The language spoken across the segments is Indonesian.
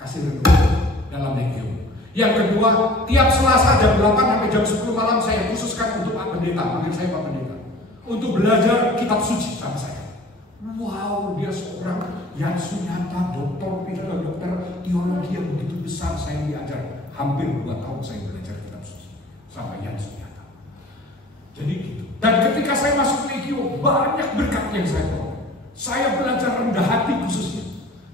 kasih renungan dalam legio. Yang kedua, tiap Selasa jam 8 sampai jam 10 malam saya khususkan untuk Pak Pendeta, panggil saya Pak Pendeta, untuk belajar kitab suci sama saya. Wow, dia seorang yang Sunyata, dokter teologi yang begitu besar. Saya diajar hampir 2 tahun saya belajar kitab suci sama Yan Sunyata. Jadi gitu. Dan ketika saya masuk legio, banyak berkat yang saya peroleh. Saya belajar rendah hati khususnya.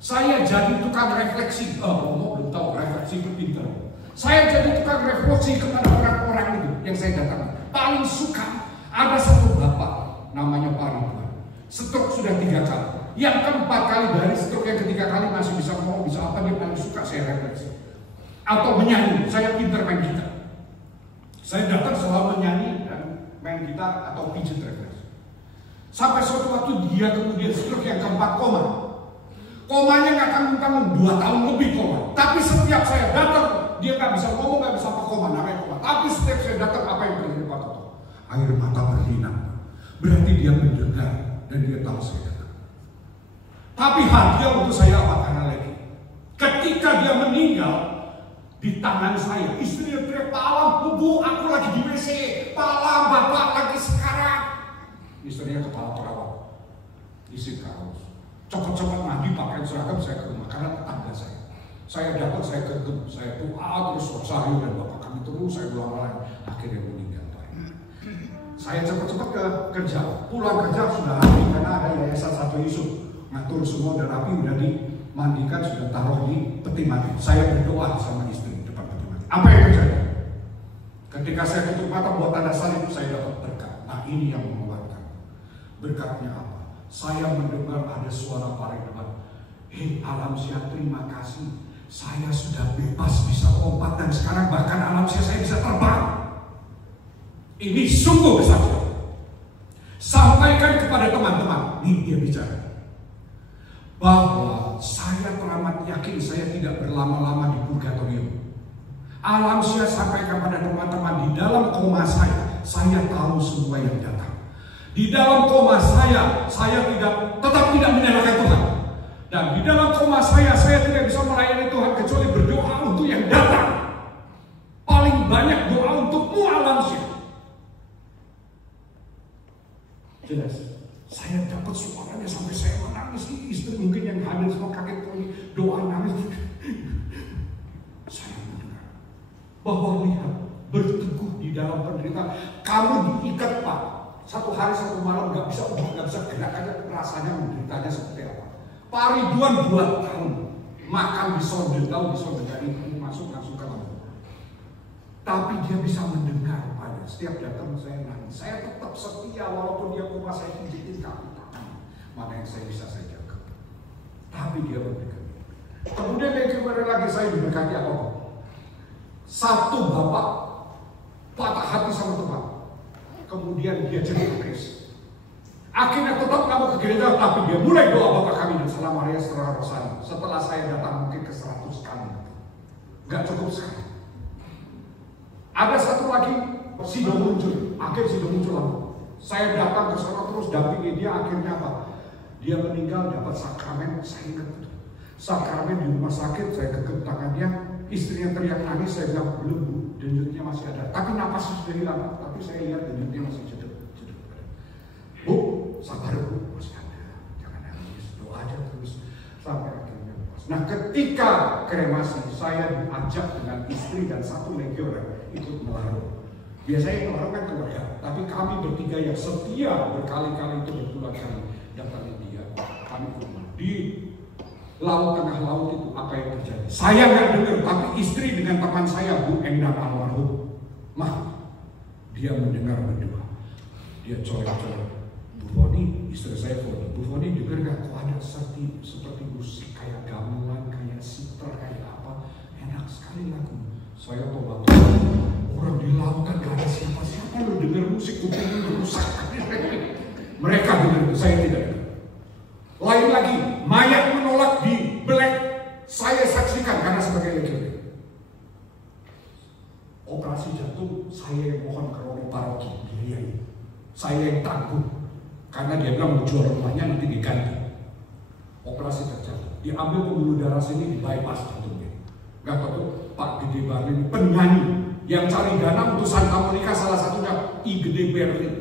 Saya jadi tukang refleksi. Romo belum tahu refleksi berpintar. Saya jadi tukang refleksi kepada orang-orang itu yang saya datang. Paling suka ada satu bapak namanya Pak Ridwan. Stroke sudah 3 kali. Yang keempat kali dari stroke yang ketiga kali masih bisa ngomong, bisa apa, dia paling suka saya refleksi. Atau menyanyi, saya pintar main gitar. Saya datang selalu menyanyi dan main gitar atau pijit refleksi. Sampai suatu waktu dia kemudian stroke yang keempat koma. Komanya nggak tanggung-tanggung 2 tahun lebih koma. Tapi setiap saya datang, dia nggak bisa ngomong, nggak bisa apa koma, namanya koma. Tapi setiap saya datang, apa yang terjadi Pak Toto? Air mata berlinang. Berarti dia mendengar dan dia tahu saya datang. Tapi hadiah untuk saya apa? Karena lagi ketika dia meninggal di tangan saya, istrinya teriak, "Pak Alam, Bu, aku lagi di WC. Pak Alam, Bapak lagi sekarang." Istrinya kepala perawat, isi kaos, cepat-cepat mandi, pakai seragam, saya ke rumah karena tetangga saya. Saya dapat, saya gegem, saya doa terus sayur dan Bapak kami terus, saya ulang-ulang, akhirnya meninggal. Saya cepat-cepat ke kerja, pulang kerja sudah rapi karena ada yayasan Satu Yusuf ngatur semua, udah rapi, udah dimandikan, sudah taruh di peti mati. Saya berdoa sama istri di depan peti mati. Apa yang terjadi? Ketika saya tutup mata buat tanda salib, saya dapat berkat. Nah, ini yang mengeluarkan. Berkatnya apa? Saya mendengar ada suara Pak Ridwan. Hei Alamsyah, terima kasih. Saya sudah bebas bisa lompat dan sekarang bahkan Alamsyah saya bisa terbang. Ini sungguh besar. Sampaikan kepada teman-teman, ini dia bicara, bahwa saya teramat yakin saya tidak berlama-lama di purgatorium. Alamsyah sampaikan kepada teman-teman, di dalam koma saya tahu semua yang datang. Di dalam koma saya tetap tidak menyalahkan Tuhan. Dan di dalam koma saya tidak bisa melayani Tuhan kecuali berdoa untuk yang datang. Paling banyak doa untukmu Alamsyah. Jelas, saya dapat suaranya sampai saya menangis. Istri mungkin yang hadir semua kaget doa nangis. Saya mendengar bahwa lihat, berteguh di dalam penderitaan. Kamu diikat Pak, 1 hari 1 malam nggak bisa gerak aja, rasanya menderitanya seperti apa. Pak Ridwan 2 tahun makan di sonde, tahu di sonde dari masuk langsung ke lambung. Tapi dia bisa mendengar. Setiap datang saya nangis. Saya tetap setia walaupun dia koma, saya pijitin kaki tangan. Mana yang saya bisa saya jaga. Tapi dia berdekat. Kemudian yang kemarin lagi saya diberkati apa? Satu bapak patah hati sama Tuhan. Kemudian dia jadi ateis. Akhirnya tetap kamu ke gereja, tapi dia mulai doa Bapak kami dan Salam Maria setelah Rosani. Setelah saya datang mungkin ke 100 kali. Gak cukup sekali. Ada satu lagi, Sido muncul, akhir Sido muncul lagi. Saya datang ke sana terus dampingi dia, akhirnya apa? Dia meninggal dapat sakramen, saya ingat itu. Sakramen di rumah sakit, saya gegep tangannya, istrinya teriak nangis, saya bilang belum Bu, denyutnya masih ada. Tapi napasnya sudah hilang, tapi saya lihat denyutnya masih jeduk. Bu, sabar Bu, masih ada, jangan nangis, doa aja terus sampai akhirnya lepas. Nah, ketika kremasi, saya diajak dengan istri dan 1 legioner ikut melarung. Biasanya yang orang kan keluarga, tapi kami bertiga yang setia berkali-kali itu berpuluh kali datangi dia. Kami di laut tengah laut itu apa yang terjadi? Saya nggak dengar, tapi istri dengan teman saya Bu Endang almarhum, dia mendengar berdoa. Dia colek-colek, Bu Foni, istri saya Foni. Bu Foni dengar nggak? Kok ada seperti musik kayak gamelan, kayak sitar, kayak apa? Enak sekali lagu. Saya tobat. Orang di lautan gak ada siapa-siapa lo dengar musik kuping itu rusak. Mereka dengar, saya tidak dengar. Lain lagi, mayat menolak di Black, saya saksikan karena sebagai legioner. Operasi jantung, saya yang mohon ke Romo Paroki, saya yang tangguh karena dia bilang mau jual rumahnya nanti diganti. Operasi terjadi. diambil pembuluh darah sini, di bypass jantungnya. Gak tahu tuh Pak Gede Barlin, penyanyi yang cari dana untuk Santa Monica, salah satunya I Gede Barlin.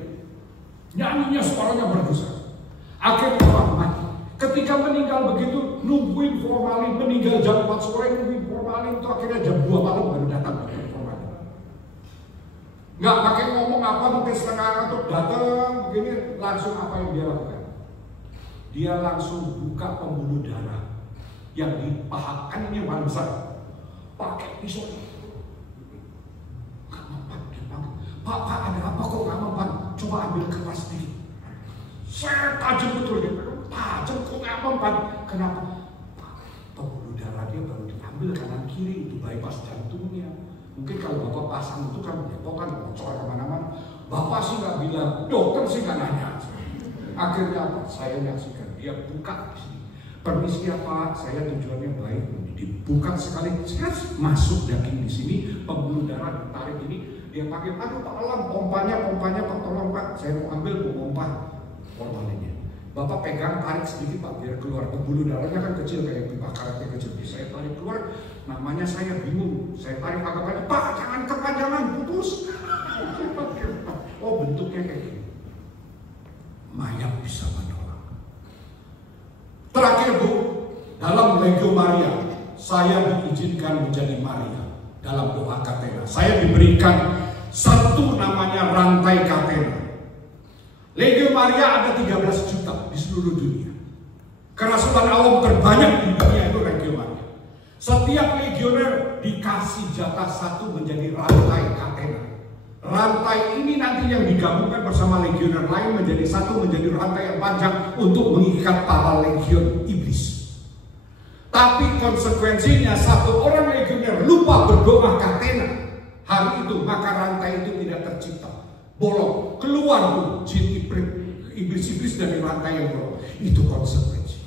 Nyanyinya suaranya berdosa. Akhirnya orang mati. Ketika meninggal begitu, nungguin formalin, meninggal jam 4 sore, nungguin formalin itu akhirnya jam 2 malam baru datang formalin. Nggak pakai ngomong apa, mungkin setengah atau datang begini, langsung apa yang dia lakukan? Dia langsung buka pembuluh darah yang di paha kanannya paling besar, pakai pisau. Nggak mempan, dia panggil, Pak, ada apa kok nggak mempan? Coba ambil kertas sedikit. Saya tajam betul, dia tajam kok nggak mempan. Kenapa? Pembuluh darah dia baru diambil kanan kiri, itu bypass jantungnya. Mungkin kalau Bapak pasang itu kan kan bocor kemana-mana. Bapak sih nggak bilang, dokter sih nggak nanya. Akhirnya apa? Saya nyaksikan dia buka di sini. Permisi ya Pak, saya tujuannya baik. Dibuka sekali, masuk daging di sini, pembuluh darah ditarik ini. Dia pakai, aduh Pak Alam, pompanya Pak, tolong Pak, saya mau ambil pompa formalinnya. Bapak pegang, tarik sedikit Pak, biar keluar. Pembuluh darahnya kan kecil, kayak pipa karetnya kecil. Saya tarik keluar, namanya saya bingung. Saya tarik agak banyak, Pak jangan kepanjangan, putus. Oh bentuknya kayak gini. Mayat bisa menolong. Terakhir Bu, dalam Legio Maria, saya diizinkan menjadi Maria. Dalam doa katena, saya diberikan satu namanya rantai katena. Legio Maria ada 13 juta di seluruh dunia. Kerasulan Allah terbanyak di dunia itu Legio Maria. Setiap legioner dikasih jatah satu menjadi rantai katena. Rantai ini nanti yang digabungkan bersama legioner lain menjadi satu, menjadi rantai yang panjang untuk mengikat para legion iblis. Tapi konsekuensinya satu orang legioner lupa berdoa katena hari itu, maka rantai itu tidak tercipta. Bolong, keluar tuh jin iblis-iblis dari rantai yang bolong. Itu konsekuensi.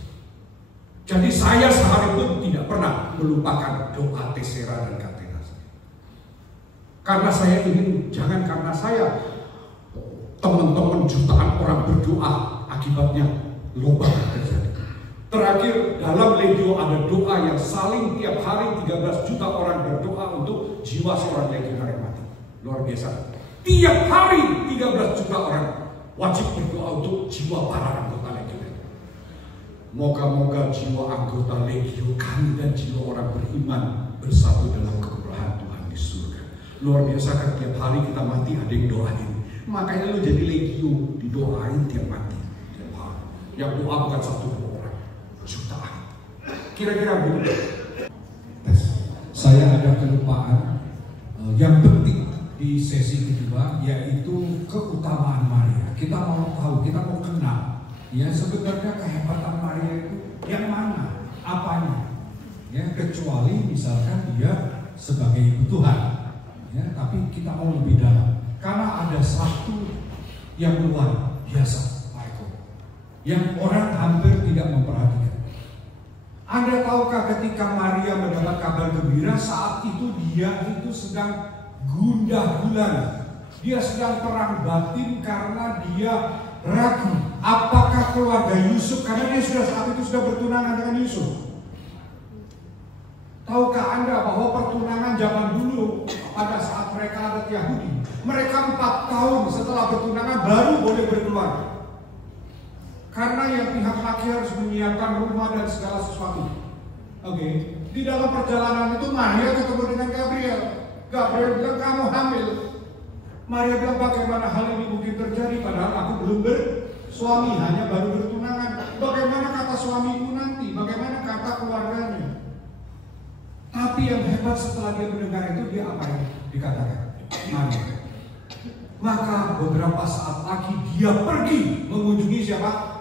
Jadi saya sehari pun tidak pernah melupakan doa Tessera dan katena. Karena saya ingin, jangan karena saya teman-teman jutaan orang berdoa, akibatnya lubang terjadi. Terakhir dalam Legio ada doa yang saling tiap hari 13 juta orang berdoa untuk jiwa seorang legioner yang mati. Luar biasa. Tiap hari 13 juta orang wajib berdoa untuk jiwa para anggota legioner. Moga-moga jiwa anggota legio kami dan jiwa orang beriman bersatu dalam kemurahan Tuhan di surga. Luar biasa kan, tiap hari kita mati ada yang doain. Makanya lu jadi legio, didoain tiap mati. Tiap hari. Yang doa bukan satu dua orang, jutaan. Kira-kira begitu. Saya ada kelupaan yang penting di sesi kedua, yaitu keutamaan Maria. Kita mau tahu, kita mau kenal, ya sebenarnya kehebatan Maria itu yang mana, apanya, ya kecuali misalkan dia sebagai ibu Tuhan, ya, tapi kita mau lebih dalam, karena ada satu yang luar biasa, Pak Eko, yang orang hampir tidak memperhatikan. Anda tahukah ketika Maria mendapat kabar gembira, saat itu dia itu sedang gundah gulana. Dia sedang perang batin karena dia ragu apakah keluarga Yusuf, karena dia saat itu sudah bertunangan dengan Yusuf. Tahukah Anda bahwa pertunangan zaman dulu pada saat mereka adat Yahudi, mereka 4 tahun setelah bertunangan baru boleh berkeluarga. Karena yang pihak laki harus menyiapkan rumah dan segala sesuatu. Oke. Di dalam perjalanan itu Maria ketemu dengan Gabriel. Gabriel bilang kamu hamil. Maria bilang bagaimana hal ini mungkin terjadi padahal aku belum bersuami, hanya baru bertunangan. Bagaimana kata suamiku nanti? Bagaimana kata keluarganya? Tapi yang hebat setelah dia mendengar itu, dia apa yang dikatakan? Maria. Maka beberapa saat lagi dia pergi mengunjungi siapa?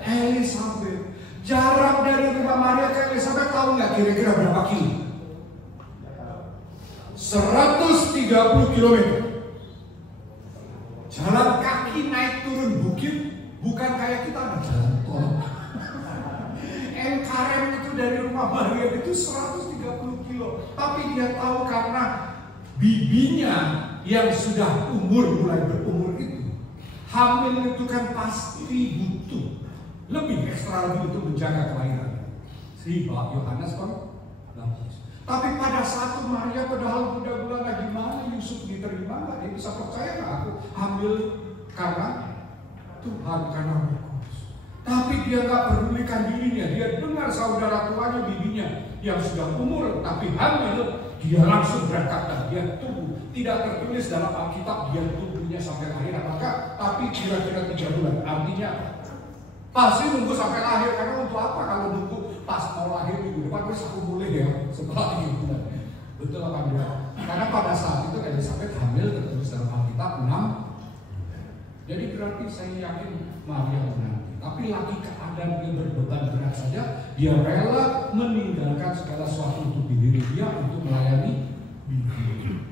Elizabeth. Jarak dari rumah Maria ke Elizabeth tahu nggak kira-kira berapa kilo? 130 km. Jalan kaki naik turun bukit, bukan kayak kita ada jalan tol. Engkaren itu dari rumah Maria itu 130 kilo. Tapi dia tahu karena bibinya yang sudah mulai berumur itu, hamil itu kan pasti butuh lebih ekstra lebih untuk menjaga kelahiran. si Yohanes Pembaptis. Tapi pada satu Maria padahal udah bilang gimana Yusuf diterima nggak? Dia bisa percaya nggak aku hamil karena Tuhan, karena Roh Kudus. Tapi dia nggak pedulikan dirinya. Dia dengar saudara tuanya, bibinya yang sudah umur tapi hamil, dia langsung berangkat dan dia tunggu. Tidak tertulis dalam Alkitab dia tunggunya sampai lahir apakah, tapi kira-kira 3 bulan. Artinya pasti nunggu sampai lahir, karena untuk apa kalau nunggu pas mau lahir minggu depan terus aku boleh ya setelah 3 bulan. Betul apa enggak? Karena pada saat itu Elizabeth hamil tertulis dalam Alkitab 6. Jadi berarti saya yakin Maria menanti. Tapi lagi keadaan dia berbeban berat saja, dia rela meninggalkan segala sesuatu untuk diri dia untuk melayani bibi.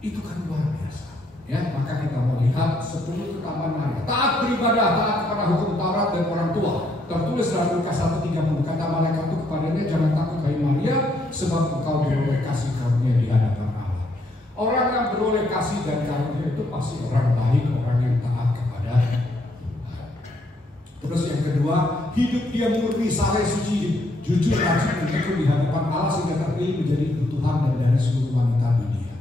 Itu kan luar biasa. Ya, maka kita melihat 10 keutamaan Maria. Taat beribadah, taat kepada hukum Taurat dan orang tua. Tertulis dalam Lukas 1:30, kata malaikat itu kepadanya, jangan takut hai Maria, sebab engkau beroleh kasih karunia di hadapan Allah. Orang yang beroleh kasih dan karunia itu pasti orang baik, orang yang taat kepada Tuhan. Terus yang kedua, hidup dia murni, saleh, suci, jujur, rajin, dan tekun di hadapan Allah sehingga terpilih menjadi kebutuhan dan dari seluruh wanita dunia.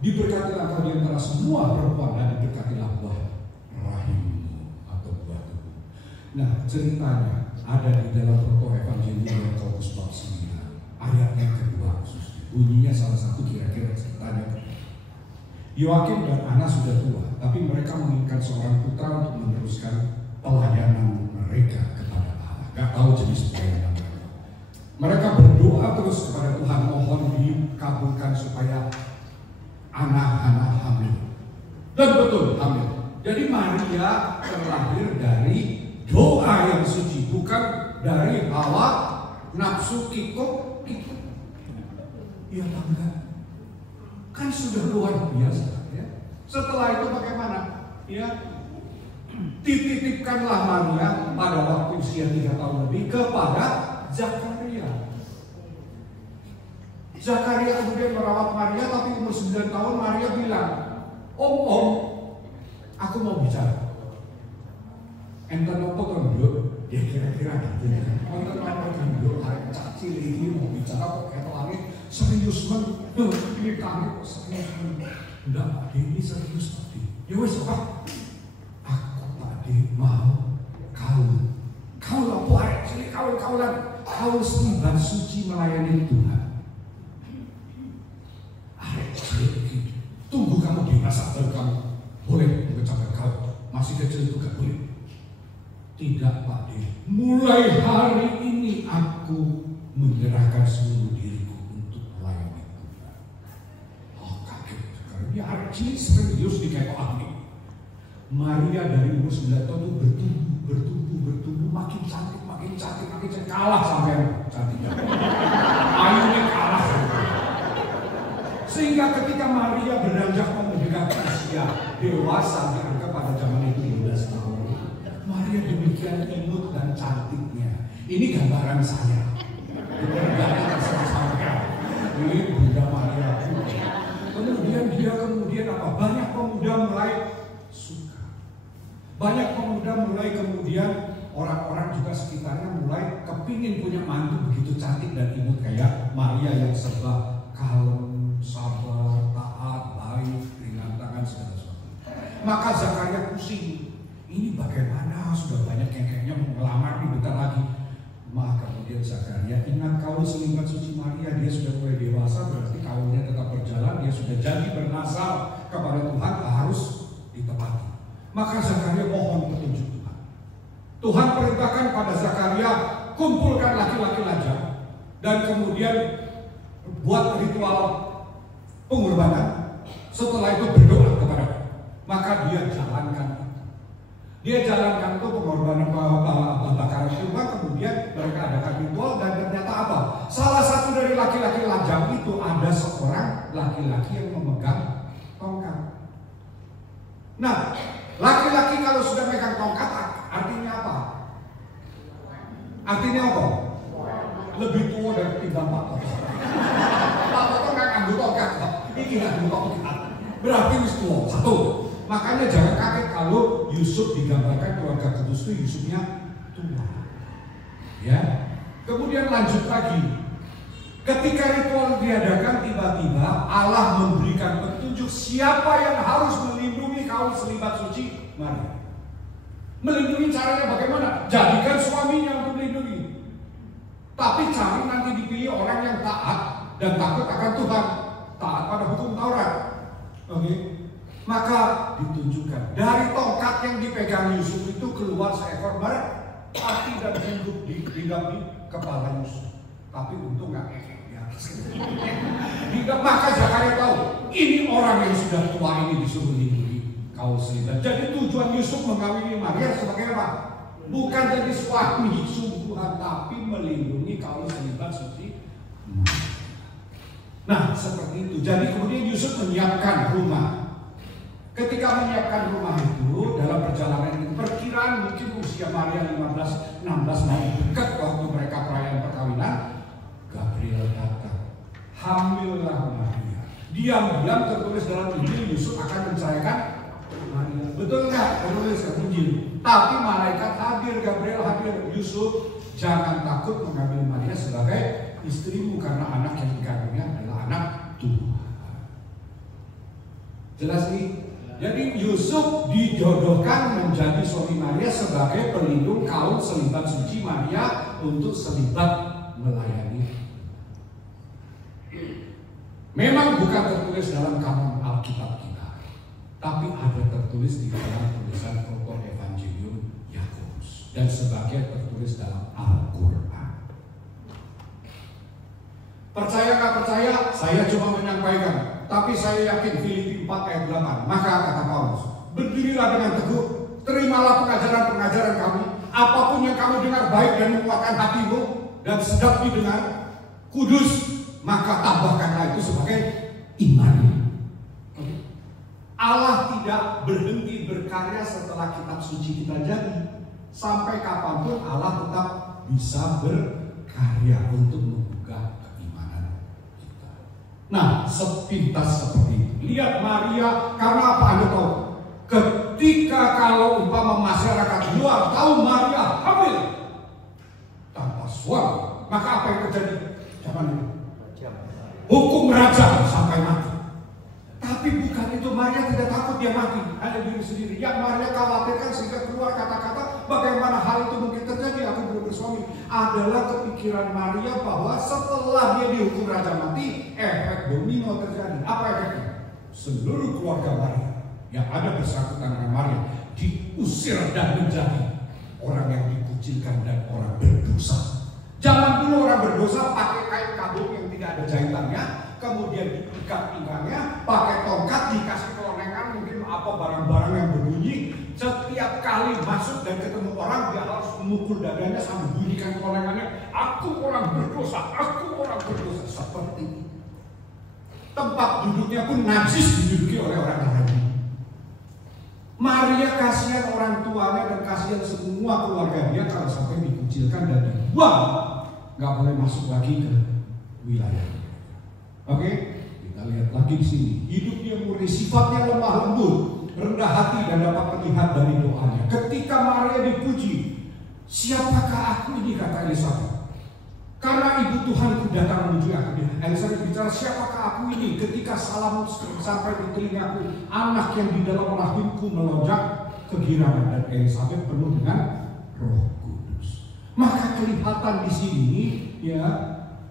Diberkatilah kau di antara semua perempuan dan diberkatilah buah rahimmu atau buah tubuh. Nah, ceritanya ada di dalam Proto Evangelium Yakobus bab 9 ayat yang kedua khususnya. Bunyinya salah satu kira-kira ceritanya. Yoakim dan Ana sudah tua, tapi mereka menginginkan seorang putra untuk meneruskan pelayanan mereka kepada Allah. Gak tahu jenis pelayanan mereka. Mereka berdoa terus kepada Tuhan, mohon dikabulkan supaya anak-anak hamil. Dan betul hamil. Jadi Maria terlahir dari doa yang suci, bukan dari hawa nafsu kikuk. Iya bangga. Kan sudah luar biasa ya. Setelah itu bagaimana? Ya, dititipkanlah Maria pada waktu usia 3 tahun lebih kepada Zakaria. Zakaria kemudian merawat Maria, tapi umur 9 tahun Maria bilang, Om, aku mau bicara. Enten apa kendut? Ya kira-kira gitu ya. Enten apa kendut? Hari caci ini mau bicara kok kayak langit serius banget. Ini kami kok serius banget. Enggak, ini serius tadi. Ya wes apa? Aku tadi mau kau lapar, sini kau setiban suci melayani Tuhan. Tunggu kamu dewasa baru kamu boleh mengucapkan kau masih kecil itu gak boleh. Tidak Pak D, mulai hari ini aku menyerahkan seluruh diriku untuk melayani Tuhan. Oh kaget karena dia hari ini serius dikepok ini. Maria dari umur 9 tahun itu bertumbuh, makin cantik, kalah sampai cantiknya. Ayunya kalah. Sehingga ketika Maria beranjak mendekati usia dewasa, dianggap pada zaman itu 12 tahun. Maria demikian imut dan cantiknya. Ini gambaran saya. Gambaran saya. Ini Bunda Maria. Kemudian apa? Banyak pemuda mulai suka. Banyak pemuda mulai kemudian orang-orang juga sekitarnya mulai kepingin punya mantu begitu cantik dan imut kayak Maria yang serba kalem, sabar, taat, baik, ringan tangan, segala sesuatu. Maka Zakaria pusing. Ini bagaimana? Sudah banyak yang kayaknya mau melamar nih bentar lagi. Maka kemudian Zakaria ingat kaul selimbat suci Maria, dia sudah mulai dewasa, berarti kaulnya tetap berjalan, dia sudah jadi bernazar kepada Tuhan, harus ditepati. Maka Zakaria mohon petunjuk Tuhan. Tuhan perintahkan pada Zakaria, kumpulkan laki-laki lajang dan kemudian buat ritual pengorbanan. Setelah itu berdoa kepada, maka dia jalankan. Dia jalankan itu pengorbanan bakaran kurban, kemudian mereka adakan ritual dan ternyata apa? Salah satu dari laki-laki lajang itu ada seorang laki-laki yang memegang tongkat. Nah, laki-laki kalau sudah megang tongkat artinya apa? Artinya apa? Lebih tua dari timbang Pak Toto. Pak Toto nggak nganggo tongkat, ini nganggo tongkat. Berarti wis tua. Satu. Makanya jangan kaget kalau Yusuf digambarkan keluarga kudus itu Yusufnya tua. Ya. Kemudian lanjut lagi. Ketika ritual diadakan, tiba-tiba Allah memberikan petunjuk siapa yang harus melindungi kaum selibat suci Maria. Melindungi caranya bagaimana? Jadikan suaminya untuk melindungi. Tapi cari nanti dipilih orang yang taat dan takut akan Tuhan, taat pada hukum Taurat. Oke? Maka ditunjukkan dari tongkat yang dipegang Yusuf itu keluar seekor merpati dan hidup di kepala Yusuf. Tapi untung nggak efek di atas. Maka Zakaria tahu ini orang yang sudah tua ini disuruh lindungi kaum selibat. Jadi tujuan Yusuf mengawini Maria sebagai apa? Bukan jadi suami sungguhan, tapi melindungi kaum selibat suci. Nah seperti itu. Jadi kemudian Yusuf menyiapkan rumah. Ketika menyiapkan rumah itu dalam perjalanan itu perkiraan mungkin usia Maria 15-16 mau dekat waktu mereka perayaan perkawinan. Gabriel datang, hamillah Maria. Diam-diam tertulis dalam Injil Yusuf akan menceraikan Maria. Betul nggak? Tertulis dalam Injil. Tapi malaikat hadir, Gabriel hadir. Yusuf, jangan takut mengambil Maria sebagai istrimu karena anak yang dikandungnya adalah anak Tuhan. Jelas nih? Jadi Yusuf dijodohkan menjadi suami Maria sebagai pelindung kaum selibat suci Maria untuk selibat melayani. Memang bukan tertulis dalam kanon Alkitab kita, tapi ada tertulis di dalam tulisan Proto Evangelium Yakobus dan sebagian tertulis dalam Al-Quran. Percaya nggak percaya, saya cuma menyampaikan. Tapi saya yakin Filipi 4 ayat 8. Maka kata Paulus, berdirilah dengan teguh, terimalah pengajaran-pengajaran kami, apapun yang kamu dengar baik dan menguatkan hatimu dan sedap didengar, kudus, maka tambahkanlah itu sebagai iman. Allah tidak berhenti berkarya setelah kitab suci kita jadi. Sampai kapanpun Allah tetap bisa berkarya untuk membuka keimanan kita. Nah, sepintas seperti itu. Lihat Maria, karena apa Anda tahu? Ketika kalau umpama masyarakat luar tahu Maria hamil tanpa suami, maka apa yang terjadi? Zaman itu hukum raja sampai mati. Tapi bukan itu, Maria tidak takut dia mati, hanya diri sendiri. Yang Maria khawatirkan sehingga keluar kata-kata bagaimana hal itu mungkin terjadi, aku belum bersuami, adalah kepikiran Maria bahwa setelah dia dihukum raja mati, efek domino terjadi. Apa efeknya? Seluruh keluarga Maria yang ada bersangkutan dengan Maria diusir dan menjadi orang yang dikucilkan dan orang berdosa. Zaman dulu orang berdosa pakai kain kabung yang tidak ada jahitannya, kemudian diikat pinggangnya, pakai tongkat, dikasih kelonengan, mungkin apa barang-barang yang berbunyi. Setiap kali masuk dan ketemu orang, dia harus memukul dadanya sambil bunyikan kelonengannya. Aku orang berdosa, aku orang berdosa. Seperti itu. Tempat duduknya pun najis diduduki oleh orang lain. Maria kasihan orang tuanya dan kasihan semua keluarga dia kalau sampai dikucilkan dan dibuang. Nggak boleh masuk lagi ke wilayah. Oke, kita lihat lagi di sini. Hidup dia murni, sifatnya lemah lembut, rendah hati dan dapat terlihat dari doanya. Ketika Maria dipuji, siapakah aku ini, kata Elisabet. Karena ibu Tuhanku datang menuju aku. Elisabet bicara, siapakah aku ini? Ketika salam sampai di telingaku, anak yang di dalam rahimku melonjak kegirangan, dan Elisabet penuh dengan Roh Kudus. Maka kelihatan di sini, ya,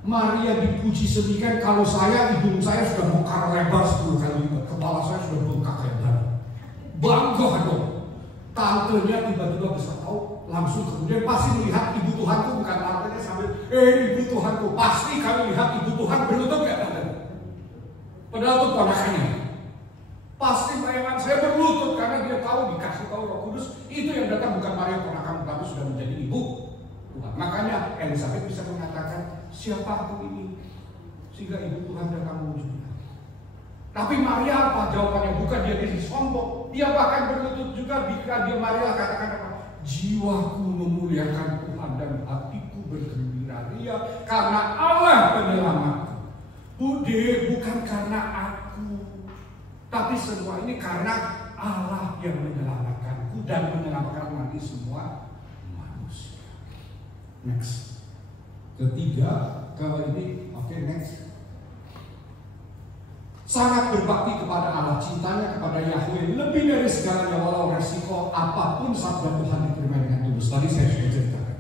Maria dipuji sedemikian. Kalau saya, hidung saya sudah bongkar lebar 10 kali lipat, kepala saya sudah bengkak lebar. Bangga dong. Tantenya tiba-tiba bisa tahu, langsung kemudian pasti melihat ibu Tuhanku, bukan tantenya sambil ibu Tuhanku. Pasti kami lihat ibu Tuhan berlutut ya tante. Padahal itu ponakannya. Pasti bayangan saya berlutut karena dia tahu, dikasih tahu Roh Kudus itu yang datang bukan Maria ponakan, tapi sudah menjadi ibu Tuhan. Makanya Elisabet bisa mengatakan, siapa aku ini? Sehingga ibu Tuhan datang menuju. Tapi Maria apa jawabannya? Bukan dia jadi sombong. Dia bahkan berlutut juga. Jika dia Maria katakan apa? Jiwaku memuliakan Tuhan dan hatiku bergembira ria karena Allah penyelamatku. Bude, bukan karena aku, tapi semua ini karena Allah yang menyelamatkanku dan menyelamatkan nanti semua manusia. Next. Ketiga, kalau ini, oke, next. Sangat berbakti kepada Allah, cintanya kepada Yahweh lebih dari segalanya, walau resiko apapun sabda Tuhan diterima dengan tulus. Tadi saya sudah ceritakan.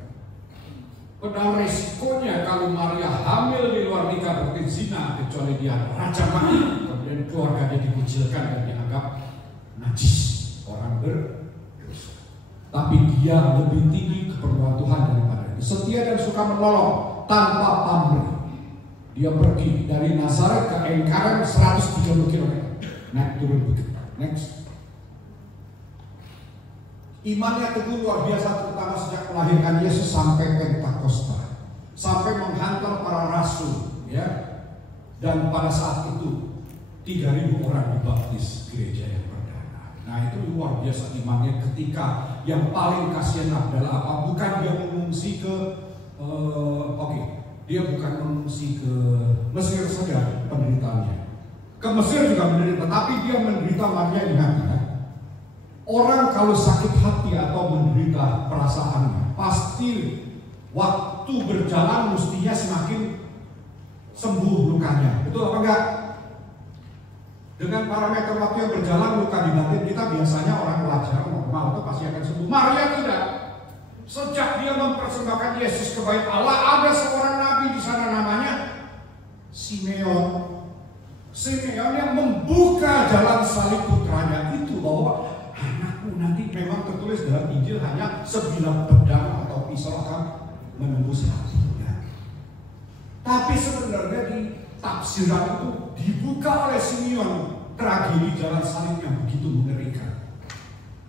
Padahal resikonya kalau Maria hamil di luar nikah berzina, kecuali dia raja mati, kemudian keluarganya dikucilkan dan dianggap najis, orang berdosa. Tapi dia lebih tinggi keperluan Tuhan daripada itu. Setia dan suka menolong tanpa pamrih. Dia pergi dari Nazaret ke Engkaren 130 km. Naik turun begitu. Next. Imannya teguh luar biasa, terutama sejak melahirkan Yesus sampai Pentakosta, sampai menghantar para rasul, ya. Dan pada saat itu 3.000 orang dibaptis gereja yang perdana. Nah, itu luar biasa imannya ketika yang paling kasihan adalah apa? Bukan dia mengungsi ke dia bukan mengungsi ke Mesir saja penderitaannya. Ke Mesir juga menderita, tapi dia menderita Maria ingat ya. Orang kalau sakit hati atau menderita perasaannya, pasti waktu berjalan mestinya semakin sembuh lukanya. Betul apa enggak? Dengan parameter waktu yang berjalan, luka di batin kita biasanya orang wajar, normal itu pasti akan sembuh. Maria tidak. Sejak dia mempersembahkan Yesus ke bait Allah, ada seorang nabi di sana namanya Simeon. Simeon yang membuka jalan salib putranya itu, bahwa anakku nanti memang tertulis dalam Injil hanya sebilah pedang atau pisau akan menembus hatinya. Tapi sebenarnya di tafsiran itu dibuka oleh Simeon tragedi jalan salib yang begitu mengerikan.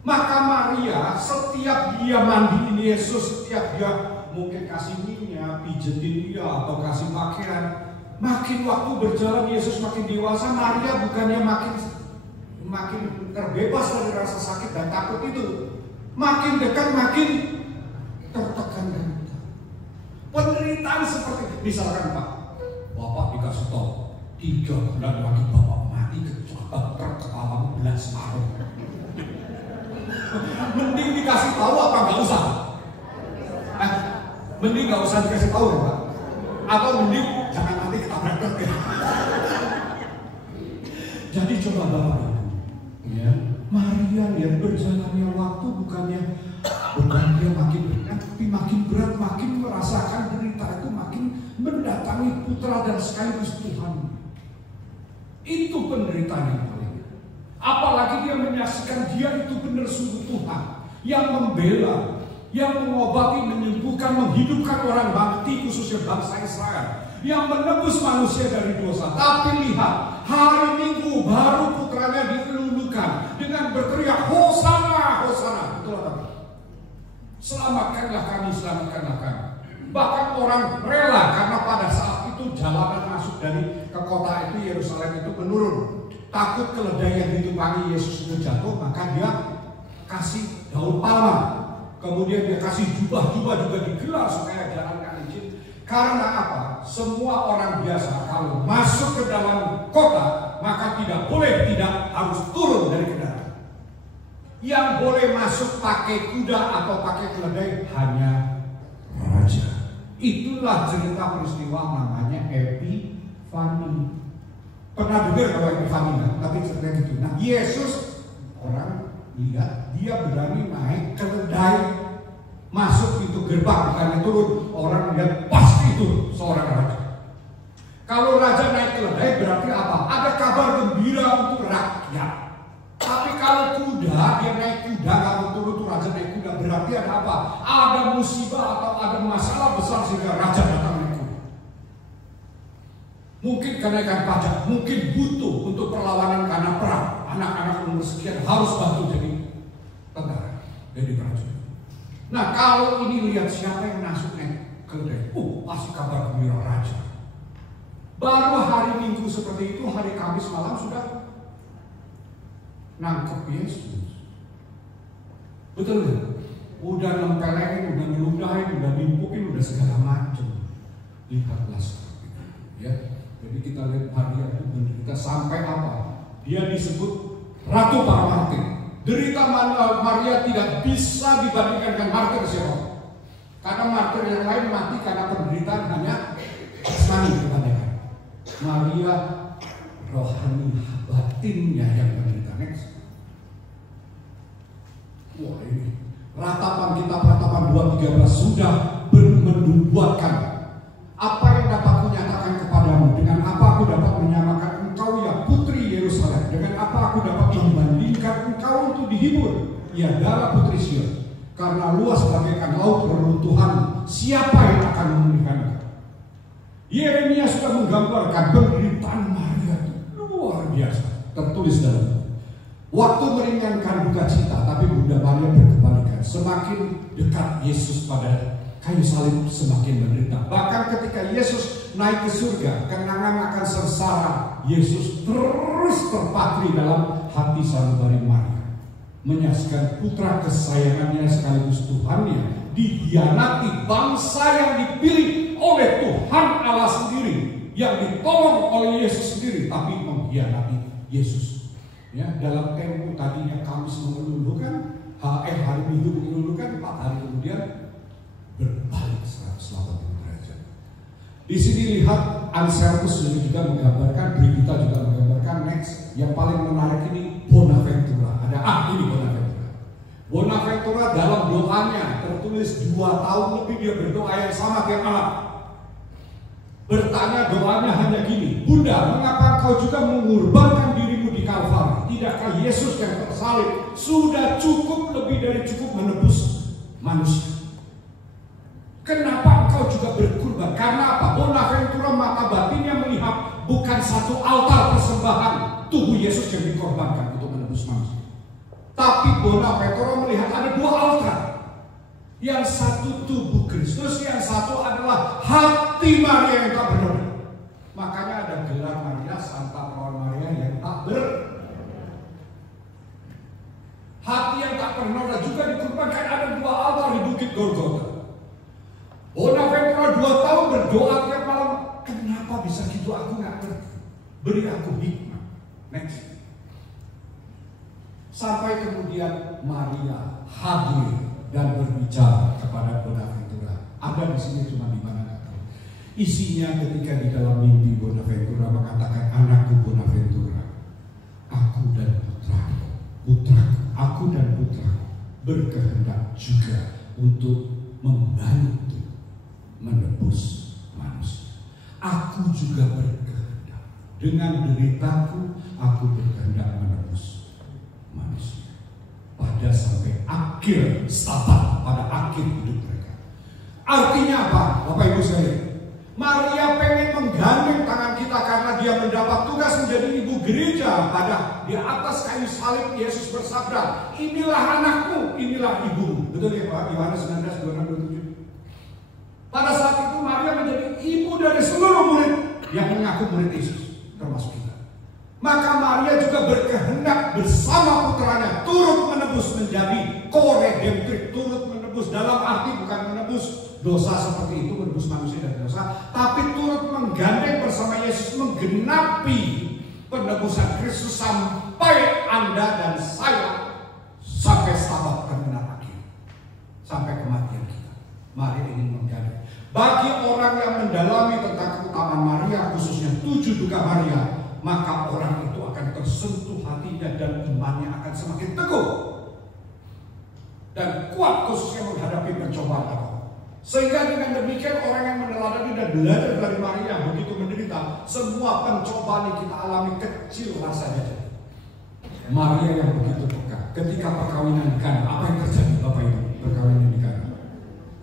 Maka Maria setiap dia mandiin Yesus, setiap dia mungkin kasih minyak, pijetin dia atau kasih pakaian, makin waktu berjalan Yesus makin dewasa, Maria bukannya makin terbebas dari rasa sakit dan takut itu, makin dekat makin tertekan dan penderitaan seperti itu. Misalkan Pak, Bapak dikasih tahu 3 bulan lagi Bapak mati kecelakaan truk kepala belas separuh. Mending dikasih tahu apa nggak usah? Mending nggak usah dikasih tahu ya Pak? Atau mending jangan nanti ketabrak truk ya? Jadi coba Bapak ya, Maria yang berjalannya waktu bukannya beban dia makin berat, tapi makin berat, makin merasakan derita itu, makin mendatangi putra dan sekaligus Tuhan. Itu penderitaan yang paling. Apalagi dia menyaksikan dia itu benar sungguh Tuhan yang membela, yang mengobati, menyembuhkan, menghidupkan orang mati, khususnya bangsa Israel, yang menebus manusia dari dosa. Tapi lihat, hari Minggu baru putranya dilulukan dengan berteriak Hosana, Hosana. Betul apa? Selamatkanlah kami, selamatkanlah kami. Bahkan orang rela, karena pada saat itu jalanan masuk dari ke kota itu, Yerusalem itu menurun. Takut keledai yang ditumpangi Yesus itu jatuh, maka dia kasih daun palma. Kemudian dia kasih jubah-jubah juga digelar supaya jalankan Injil. Karena apa? Semua orang biasa kalau masuk ke dalam kota, maka tidak harus turun dari kendaraan. Yang boleh masuk pakai kuda atau pakai keledai hanya raja. Itulah cerita peristiwa namanya Epifani. Pernah dengar kalau Epifani kan? Tapi ceritanya gitu. Nah, Yesus, orang lihat dia berani naik keledai masuk pintu gerbang, bukannya turun. Orang lihat pasti itu seorang raja. Kalau raja naik keledai berarti apa? Ada kabar gembira untuk rakyat. Tapi kalau kuda, dia naik kuda, kalau turun tuh raja naik kuda, berarti ada apa? Ada musibah atau ada masalah besar sehingga raja datang naik kuda. Mungkin kenaikan pajak, mungkin butuh untuk perlawanan karena perang. Anak-anak umur sekian harus bantu jadi tentara, jadi prajurit. Nah, kalau ini lihat siapa yang masuk naik keledai, pasti kabar gembira raja. Baru hari Minggu seperti itu, hari Kamis malam sudah nangkep Yesus. Betul ya? Udah nempelin, udah ngeludahin, udah nimpukin, udah segala macam. Lihatlah seperti itu, ya. Jadi kita lihat Maria itu menderita sampai apa? Dia disebut Ratu para Martir. Derita Maria tidak bisa dibandingkan dengan martir siapa. Karena martir yang lain mati karena penderitaan hanya jasmani kebanyakan. Maria rohani batinnya yang menderita. Next. Wah, ini ratapan kitab Ratapan 2:13 sudah menubuatkan apa yang dapat kunyatakan kepadamu, dengan apa aku dapat menyamakan engkau ya putri Yerusalem, dengan apa aku dapat membandingkan engkau untuk dihibur ya darah putri Sion. Karena luas bagaikan laut beruntuhan, siapa yang akan memulihkanmu? Yeremia sudah menggambarkan penderitaan Maria itu luar biasa. Tertulis dalam waktu meringankan duka cita, tapi Bunda Maria berkebalikan. Semakin dekat Yesus pada kayu salib, semakin menderita. Bahkan ketika Yesus naik ke surga, kenangan akan sengsara Yesus terus terpatri dalam hati sanubari Maria. Menyaksikan putra kesayangannya sekaligus Tuhannya dihianati, bangsa yang dipilih oleh Tuhan Allah sendiri, yang ditolong oleh Yesus sendiri, tapi mengkhianati Yesus. Ya, dalam tempo tadinya Kamis mengelulukan, hari Minggu mengelulukan, 4 hari kemudian berbalik 180 derajat. Di sini lihat Anselmus juga menggambarkan, Brigita juga menggambarkan. Next, yang paling menarik ini Bonaventura. Ada ini Bonaventura. Bonaventura dalam doanya tertulis 2 tahun lebih dia berdoa yang sama tiap malam. Bertanya doanya hanya gini, Bunda, mengapa engkau juga mengorbankan dirimu di Kalvari? Tidakkah Yesus yang tersalib sudah cukup, lebih dari cukup menebus manusia? Kenapa engkau juga berkorban? Karena apa? Bonaventura mata batinnya melihat bukan satu altar persembahan tubuh Yesus yang dikorbankan untuk menebus manusia, tapi Bonaventura melihat ada 2 altar. Yang satu tubuh Kristus, yang satu adalah hati Maria yang tak bernoda. Makanya ada gelar Maria, Santa Perawan Maria yang tak hati yang tak bernoda juga dikorbankan. Ada 2 altar di Bukit Golgota. Bonaventura 2 tahun berdoa tiap malam. Kenapa bisa gitu? Aku nggak ngerti. Beri aku hikmah. Next. Sampai kemudian Maria hadir dan berbicara kepada Bonaventura. Ada di sini cuma di mana nggak tahu. Isinya ketika di dalam mimpi Bonaventura mengatakan, anakku Bonaventura, aku dan putraku, aku dan putraku berkehendak juga untuk membantu menebus manusia. Aku juga berkehendak, dengan deritaku aku berkehendak menebus manusia pada sampai akhir stabat, pada akhir hidup mereka. Artinya apa, Bapak Ibu saya? Maria pengen menggandeng tangan kita karena dia mendapat tugas menjadi ibu gereja. Pada di atas kayu salib Yesus bersabda, inilah anakmu, inilah ibumu. Betul ya Pak? Yohanes 19:26-27. Pada saat itu Maria menjadi ibu dari seluruh murid yang mengaku murid Yesus, termasuk kita. Maka Maria juga berkehendak bersama putranya turut menebus, menjadi co-redemptrix, turut menebus dalam arti bukan menebus dosa seperti itu, menebus manusia dari dosa, tapi turut menggandeng bersama Yesus menggenapi penebusan Kristus sampai Anda dan saya sampai stabat kebenaran akhir, sampai kematian kita. Maria ingin menggandeng. Bagi orang yang mendalami tentang keutamaan Maria, khususnya 7 duka Maria, maka orang itu akan tersentuh hatinya dan imannya akan semakin teguh dan kuat, khususnya menghadapi pencobaan apa. Sehingga dengan demikian orang yang meneladani dan belajar dari Maria begitu menderita, semua pencobaan yang kita alami kecil rasanya. Maria yang begitu peka ketika perkawinan di Kana, apa yang terjadi Bapak Ibu? Perkawinan di Kana,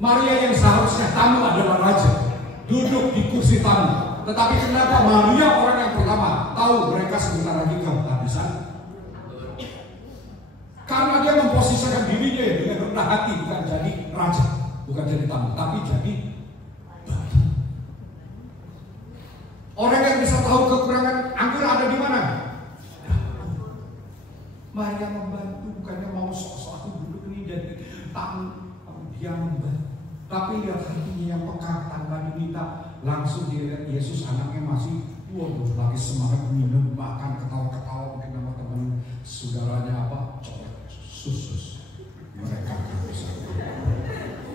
Maria yang seharusnya tamu adalah raja, duduk di kursi tamu. Tetapi kenapa Maria orang yang pertama tahu mereka sebentar lagi kehabisan? Karena dia memposisikan dirinya dengan rendah hati, bukan jadi raja, bukan jadi tamu, tapi jadi batu. Orang yang bisa tahu kekurangan anggur ada di mana? Maria membantu, bukannya mau sok-sok aku duduk ini jadi tamu, dia membantu. Tapi lihat hatinya yang peka, tanpa diminta, langsung dia lihat Yesus anaknya masih lagi semangat minum, makan, ketawa-ketawa mungkin sama teman saudaranya apa, coba susus. Mereka bisa.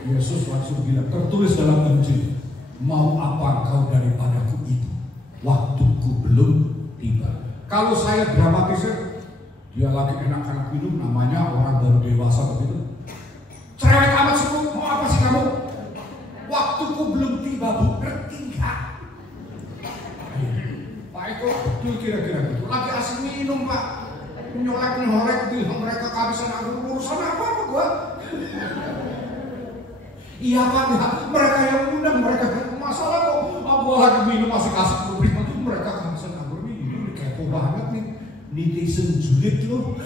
Yesus langsung bilang, tertulis dalam Injil, mau apa engkau daripadaku itu, waktuku belum tiba. Kalau saya dramatisir, dia lagi enak-enak minum, namanya orang baru dewasa begitu. Cerewet amat semua, mau apa sih kamu? Waktuku belum tiba, Bu, ngerti nggak? Pak Eko betul kira-kira gitu. Lagi asik minum, Pak. Nyolek-nyolek bilang mereka kehabisan anggur, urusan apa gua? Iya Pak, ya. Mereka yang undang, mereka masalah kok. Gua lagi minum masih kasih publik, itu mereka kehabisan anggur minum, kepo banget nih. Netizen julid loh.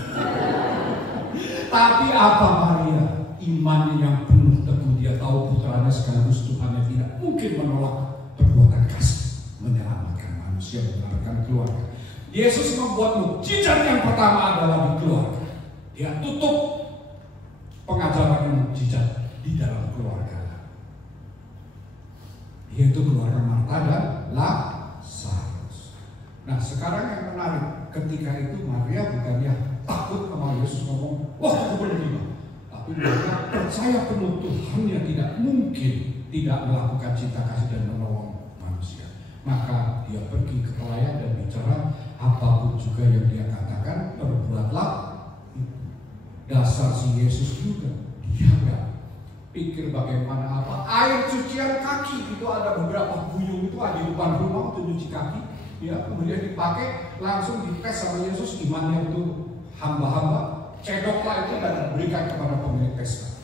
Tapi apa Maria? Imannya yang penuh teguh, dia tahu putranya sekaligus Tuhannya tidak mungkin menolak perbuatan kasih menyelamatkan manusia, menyelamatkan keluarga. Yesus membuat mukjizat yang pertama adalah di keluarga. Dia tutup pengajaran mukjizat di dalam keluarga, yaitu keluarga Marta dan Lazarus. Nah sekarang yang menarik, ketika itu Maria bukannya takut sama Yesus ngomong, wah aku belum tiba. Tapi mereka percaya penuh Tuhannya tidak mungkin tidak melakukan cinta kasih dan menolong manusia. Maka dia pergi ke pelayan dan bicara, apapun juga yang dia katakan, perbuatlah itu. Dasar si Yesus juga, dia nggak pikir bagaimana apa. Air cucian kaki itu ada beberapa buyung itu ada di depan rumah untuk cuci kaki. Ya, kemudian dipakai, langsung dites sama Yesus imannya itu hamba-hamba. Cedoklah itu dan berikan kepada pemilik pesta.